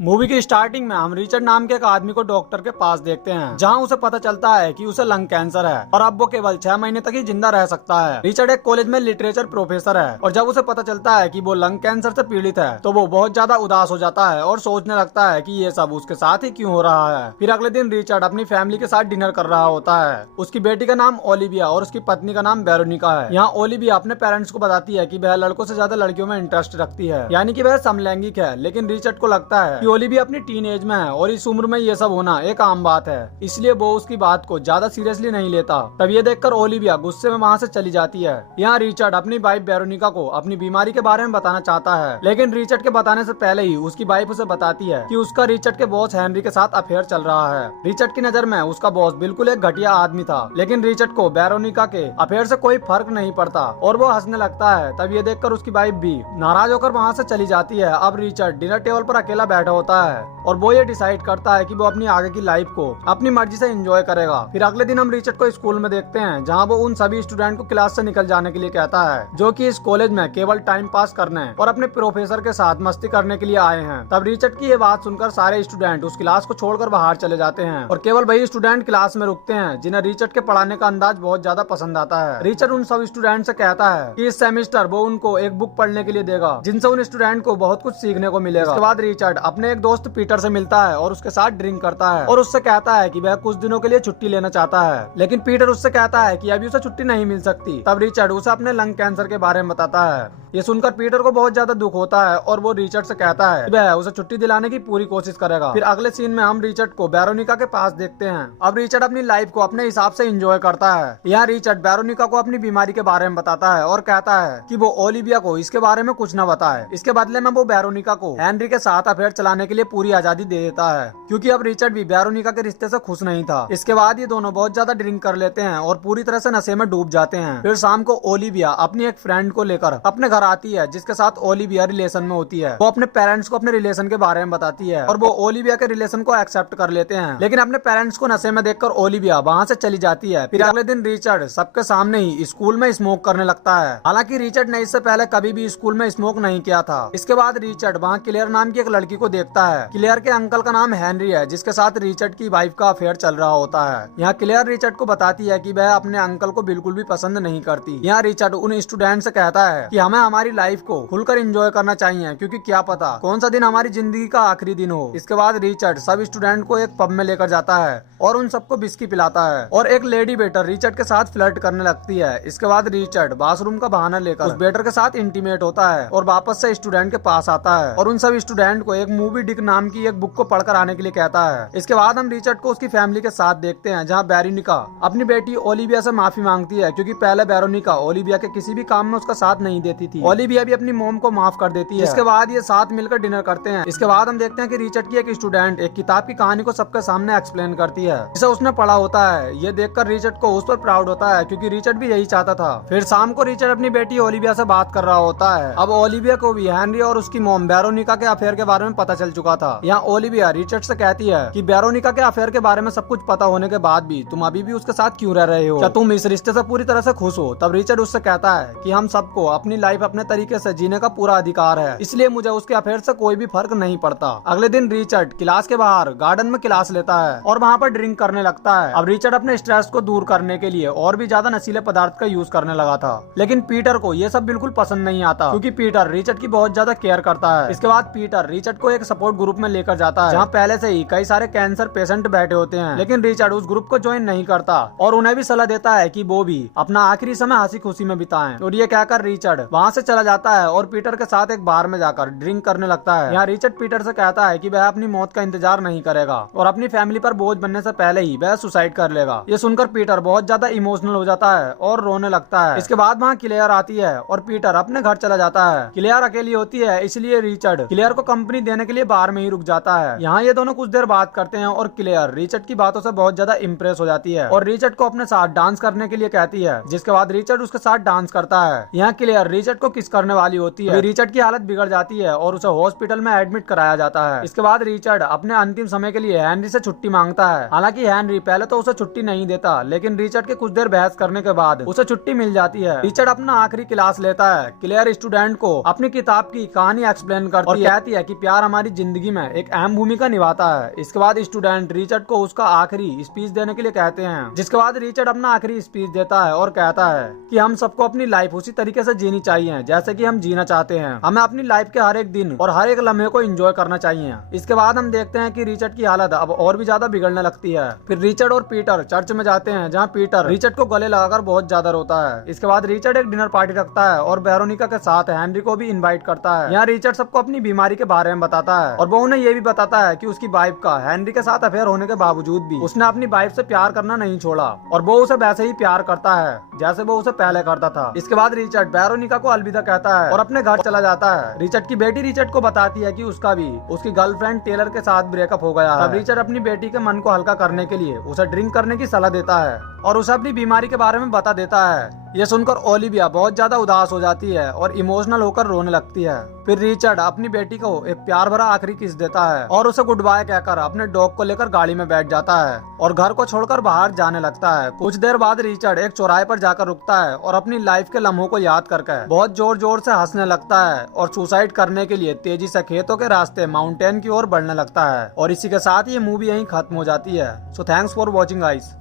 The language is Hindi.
मूवी की स्टार्टिंग में हम रिचर्ड नाम के एक आदमी को डॉक्टर के पास देखते हैं, जहां उसे पता चलता है कि उसे लंग कैंसर है और अब वो केवल 6 महीने तक ही जिंदा रह सकता है। रिचर्ड एक कॉलेज में लिटरेचर प्रोफेसर है और जब उसे पता चलता है कि वो लंग कैंसर से पीड़ित है तो वो बहुत ज्यादा उदास हो जाता है और सोचने लगता है कि ये सब उसके साथ ही क्यों हो रहा है। फिर अगले दिन रिचर्ड अपनी फैमिली के साथ डिनर कर रहा होता है। उसकी बेटी का नाम ओलिविया और उसकी पत्नी का नाम वेरोनिका है। यहाँ ओलिविया अपने पेरेंट्स को बताती है कि वह लड़कों से ज्यादा लड़कियों में इंटरेस्ट रखती है, यानी कि वह समलैंगिक है। लेकिन रिचर्ड को लगता है कि ओलिविया अपनी टीन एज में है और इस उम्र में ये सब होना एक आम बात है, इसलिए वो उसकी बात को ज्यादा सीरियसली नहीं लेता। तब ये देखकर ओलिविया गुस्से में वहाँ से चली जाती है। यहाँ रिचर्ड अपनी वाइफ वेरोनिका को अपनी बीमारी के बारे में बताना चाहता है, लेकिन रिचर्ड के बताने से पहले ही उसकी वाइफ उसे बताती है कि उसका रिचर्ड के बॉस हेनरी के साथ अफेयर चल रहा है। रिचर्ड की नजर में उसका बॉस बिल्कुल एक घटिया आदमी था, लेकिन रिचर्ड को वेरोनिका के अफेयर से कोई फर्क नहीं पड़ता और वो हंसने लगता है। तब ये देखकर उसकी वाइफ भी नाराज होकर वहाँ से चली जाती है। अब रिचर्ड डिनर टेबल पर अकेला बैठा होता है और वो ये डिसाइड करता है कि वो अपनी आगे की लाइफ को अपनी मर्जी से एंजॉय करेगा। फिर अगले दिन हम रिचर्ड को स्कूल में देखते हैं, जहाँ वो उन सभी स्टूडेंट को क्लास से निकल जाने के लिए कहता है जो कि इस कॉलेज में केवल टाइम पास करने और अपने प्रोफेसर के साथ मस्ती करने के लिए आए हैं। तब रिचर्ड की ये बात सुनकर सारे स्टूडेंट उस क्लास को छोड़कर बाहर चले जाते हैं और केवल वही स्टूडेंट क्लास में रुकते हैं जिन्हें रिचर्ड के पढ़ाने का अंदाज बहुत ज्यादा पसंद आता है। रिचर्ड उन सब स्टूडेंट से कहता है कि इस सेमेस्टर वो उनको एक बुक पढ़ने के लिए देगा, जिनसे उन स्टूडेंट को बहुत कुछ सीखने को मिलेगा। इसके बाद रिचर्ड अपने एक दोस्त पीटर से मिलता है और उसके साथ ड्रिंक करता है और उससे कहता है कि वह कुछ दिनों के लिए छुट्टी लेना चाहता है, लेकिन पीटर उससे कहता है कि अभी उसे छुट्टी नहीं मिल सकती। तब रिचर्ड उसे अपने लंग कैंसर के बारे में बताता है। ये सुनकर पीटर को बहुत ज्यादा दुख होता है और वो रिचर्ड से कहता है कि वह उसे छुट्टी दिलाने की पूरी कोशिश करेगा। फिर अगले सीन में हम रिचर्ड को वेरोनिका के पास देखते हैं। अब रिचर्ड अपनी लाइफ को अपने हिसाब से एंजॉय करता है। यहाँ रिचर्ड वेरोनिका को अपनी बीमारी के बारे में बताता है और कहता है कि वो ओलिविया को इसके बारे में कुछ न बताए। इसके बदले में वो वेरोनिका को हेनरी के साथ अफेयर चलाने के लिए पूरी आजादी दे देता है, क्योंकि अब रिचर्ड भी वेरोनिका के रिश्ते से खुश नहीं था। इसके बाद ये दोनों बहुत ज्यादा ड्रिंक कर लेते हैं और पूरी तरह से नशे में डूब जाते हैं। फिर शाम को ओलिविया अपनी एक फ्रेंड को लेकर अपने घर आती है, जिसके साथ ओलिविया रिलेशन में होती है। वो अपने पेरेंट्स को अपने रिलेशन के बारे में बताती है और वो ओलिविया के रिलेशन को एक्सेप्ट कर लेते हैं, लेकिन अपने पेरेंट्स को नशे में देखकर ओलिविया वहाँ से चली जाती है। फिर अगले दिन रिचर्ड सबके सामने ही स्कूल में स्मोक करने लगता है। हालांकि रिचर्ड ने इससे पहले कभी भी स्कूल में स्मोक नहीं किया था। इसके बाद रिचर्ड वहाँ क्लेयर नाम की एक लड़की को देखता है। क्लेयर के अंकल का नाम हेनरी है, जिसके साथ रिचर्ड की वाइफ का अफेयर चल रहा होता है। यहाँ क्लेयर रिचर्ड को बताती है कि वह अपने अंकल को बिल्कुल भी पसंद नहीं करती। यहाँ रिचर्ड उन स्टूडेंट से कहता है कि हमें हमारी लाइफ को खुलकर एंजॉय करना चाहिए, क्योंकि क्या पता कौन सा दिन हमारी जिंदगी का आखिरी दिन हो। इसके बाद रिचर्ड सब स्टूडेंट को एक पब में लेकर जाता है और उन सबको बिस्की पिलाता है और एक लेडी वेटर रिचर्ड के साथ फ्लर्ट करने लगती है। इसके बाद रिचर्ड बाथरूम का बहाना लेकर उस वेटर के साथ इंटीमेट होता है और वापस से स्टूडेंट के पास आता है और उन सब स्टूडेंट को एक मूवी डिक नाम की एक बुक को पढ़कर आने के लिए कहता है। इसके बाद हम रिचर्ड को उसकी फैमिली के साथ देखते हैं, जहाँ वेरोनिका अपनी बेटी ओलिविया से माफी मांगती है, क्योंकि पहले वेरोनिका ओलिविया के किसी भी काम में उसका साथ नहीं देती थी। ओलिविया भी अपनी मॉम को माफ कर देती है। इसके बाद ये साथ मिलकर डिनर करते हैं। इसके बाद हम देखते हैं कि रिचर्ड की एक स्टूडेंट एक किताब की कहानी को सबके सामने एक्सप्लेन करती है, जिसे उसने पढ़ा होता है। ये देखकर रिचर्ड को उस पर प्राउड होता है, क्योंकि रिचर्ड भी यही चाहता था। फिर शाम को रिचर्ड अपनी बेटी ओलिविया से बात कर रहा होता है। अब ओलिविया को भी हेनरी और उसकी मॉम वेरोनिका के अफेयर के बारे में पता चल चुका था। यहाँ ओलिविया रिचर्ड से कहती है कि वेरोनिका के अफेयर के बारे में सब कुछ पता होने के बाद भी तुम अभी भी उसके साथ क्यों रह रहे हो? क्या तुम इस रिश्ते से पूरी तरह से खुश हो? तब रिचर्ड उससे कहता है कि हम सबको अपनी लाइफ अपने तरीके से जीने का पूरा अधिकार है, इसलिए मुझे उसके अफेयर से कोई भी फर्क नहीं पड़ता। अगले दिन रिचर्ड क्लास के बाहर गार्डन में क्लास लेता है और वहाँ पर ड्रिंक करने लगता है। अब रिचर्ड अपने स्ट्रेस को दूर करने के लिए और भी ज्यादा नशीले पदार्थ का यूज करने लगा था, लेकिन पीटर को ये सब बिल्कुल पसंद नहीं आता, क्योंकि पीटर रिचर्ड की बहुत ज्यादा केयर करता है। इसके बाद पीटर रिचर्ड को एक सपोर्ट ग्रुप में लेकर जाता है, जहाँ पहले से ही कई सारे कैंसर पेशेंट बैठे होते हैं, लेकिन रिचर्ड उस ग्रुप को ज्वाइन नहीं करता और उन्हें भी सलाह देता है कि वो भी अपना आखिरी समय हंसी खुशी में बिताएं। और ये कहकर रिचर्ड वहाँ से चला जाता है और पीटर के साथ एक बार में जाकर ड्रिंक करने लगता है। यहाँ रिचर्ड पीटर से कहता है कि वह अपनी मौत का इंतजार नहीं करेगा और अपनी फैमिली पर बोझ बनने से पहले ही वह सुसाइड कर लेगा। ये सुनकर पीटर बहुत ज्यादा इमोशनल हो जाता है और रोने लगता है। इसके बाद वहाँ क्लेयर आती है और पीटर अपने घर चला जाता है। क्लेयर अकेली होती है, इसलिए रिचर्ड क्लेयर को कंपनी देने के लिए बाहर में ही रुक जाता है। यहाँ ये दोनों कुछ देर बात करते हैं और क्लेयर रिचर्ड की बातों से बहुत ज्यादा इम्प्रेस हो जाती है और रिचर्ड को अपने साथ डांस करने के लिए कहती है, जिसके बाद रिचर्ड उसके साथ डांस करता है। यहाँ क्लेयर रिचर्ड को किस करने वाली होती है। रिचर्ड की हालत बिगड़ जाती है और उसे हॉस्पिटल में एडमिट कराया जाता है। इसके बाद रिचर्ड अपने अंतिम समय के लिए हेनरी से छुट्टी मांगता है। हालांकि हेनरी पहले तो उसे छुट्टी नहीं देता, लेकिन रिचर्ड के कुछ देर बहस करने के बाद उसे छुट्टी मिल जाती है। रिचर्ड अपना आखिरी क्लास लेता है। क्लेयर स्टूडेंट को अपनी किताब की कहानी एक्सप्लेन करती है और कहती है कि प्यार हमारी अपनी जिंदगी में एक अहम भूमिका निभाता है। इसके बाद स्टूडेंट रिचर्ड को उसका आखिरी स्पीच देने के लिए कहते हैं, जिसके बाद रिचर्ड अपना आखिरी स्पीच देता है और कहता है कि हम सबको अपनी लाइफ उसी तरीके से जीनी चाहिए जैसे कि हम जीना चाहते हैं। हमें अपनी लाइफ के हर एक दिन और हर एक लम्हे को एंजॉय करना चाहिए। इसके बाद हम देखते हैं कि रिचर्ड की हालत अब और भी ज्यादा बिगड़ने लगती है। फिर रिचर्ड और पीटर चर्च में जाते हैं, जहाँ पीटर रिचर्ड को गले लगाकर बहुत ज्यादा रोता है। इसके बाद रिचर्ड एक डिनर पार्टी रखता है और वेरोनिका के साथ हेनरी को भी इनवाइट करता है। यहाँ रिचर्ड सबको अपनी बीमारी के बारे में बताता है और वो उन्हें ये भी बताता है कि उसकी वाइफ का हेनरी के साथ अफेयर होने के बावजूद भी उसने अपनी वाइफ से प्यार करना नहीं छोड़ा और वो उसे वैसे ही प्यार करता है जैसे वो उसे पहले करता था। इसके बाद रिचर्ड वेरोनिका को अलविदा कहता है और अपने घर चला जाता है। रिचर्ड की बेटी रिचर्ड को बताती है कि उसका भी उसकी गर्लफ्रेंड टेलर के साथ ब्रेकअप हो गया है। तब रिचर्ड अपनी बेटी के मन को हल्का करने के लिए उसे ड्रिंक करने की सलाह देता है और उसे अपनी बीमारी के बारे में बता देता है। ये सुनकर ओलिविया बहुत ज्यादा उदास हो जाती है और इमोशनल होकर रोने लगती है। फिर रिचर्ड अपनी बेटी को एक प्यार भरा आखिरी किस देता है और उसे गुड बाय कहकर अपने डॉग को लेकर गाड़ी में बैठ जाता है और घर को छोड़कर बाहर जाने लगता है। कुछ देर बाद रिचर्ड एक चौराहे पर जाकर रुकता है और अपनी लाइफ के लम्हों को याद करके बहुत जोर जोर से हंसने लगता है और सुसाइड करने के लिए तेजी से खेतों के रास्ते माउंटेन की ओर बढ़ने लगता है। और इसी के साथ ये मूवी यहीं खत्म हो जाती है। So thanks for watching guys.